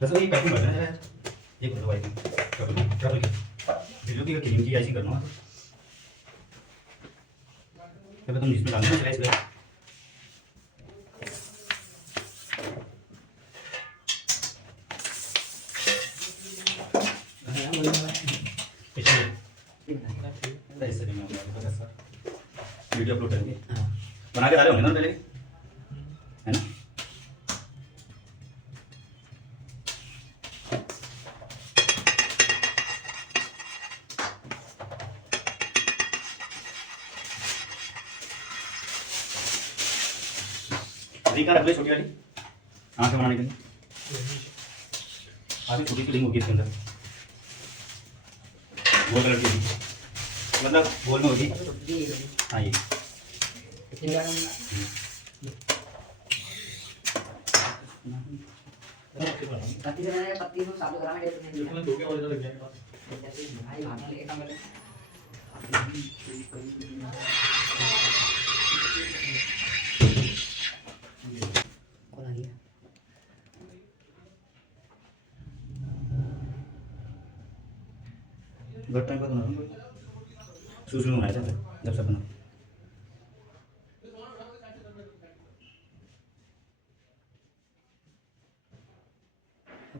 जसं ही पॅकिंग भरलं ना एक होतं वाईट ट्रबल वीडियो की क्रीम की ऐसी करना तब तुम इसमें डालना स्लाइस कर वीडियो अपलोड करेंगे बना के डाले होंगे ना पहले है ना रिंग रख ले छोटी वाली आँखें बनाने के लिए आगे छोटी सी रिंग होगी इसके अंदर गोल कलर की मतलब गोल में होगी हाँ ये पत्ती से मैंने पत्ती को साफ करा मैं इसमें दो के और इधर लग जाएगा भाई भागने लेके काम कर कौन आ गया बहुत टाइम बाद बना शुरू में बनाया था जब सब बना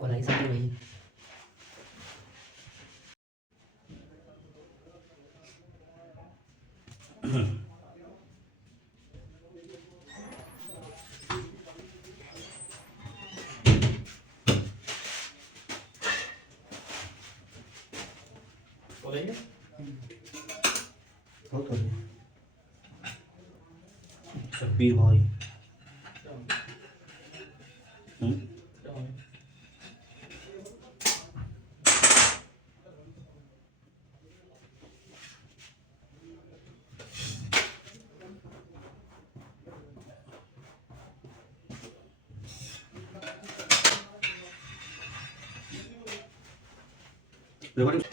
कौन आई सब भाई बोलेंगे बहुत हो शब्बीर भाई रिकॉर्डिंग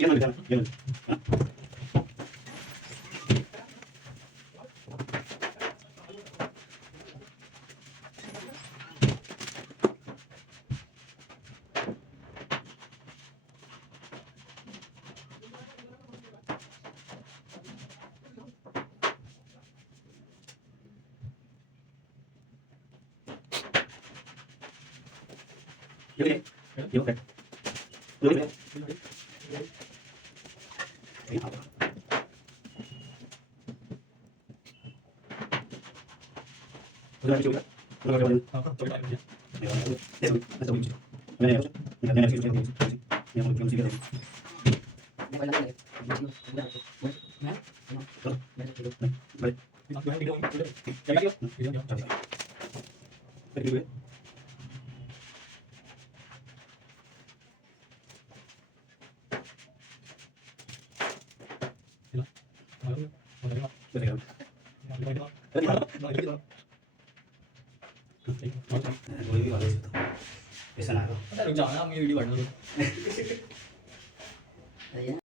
ये ना ये ना ये ओके ये ऐसा ना रुक जाओ ना, हम ये वीडियो बढ़ रही है।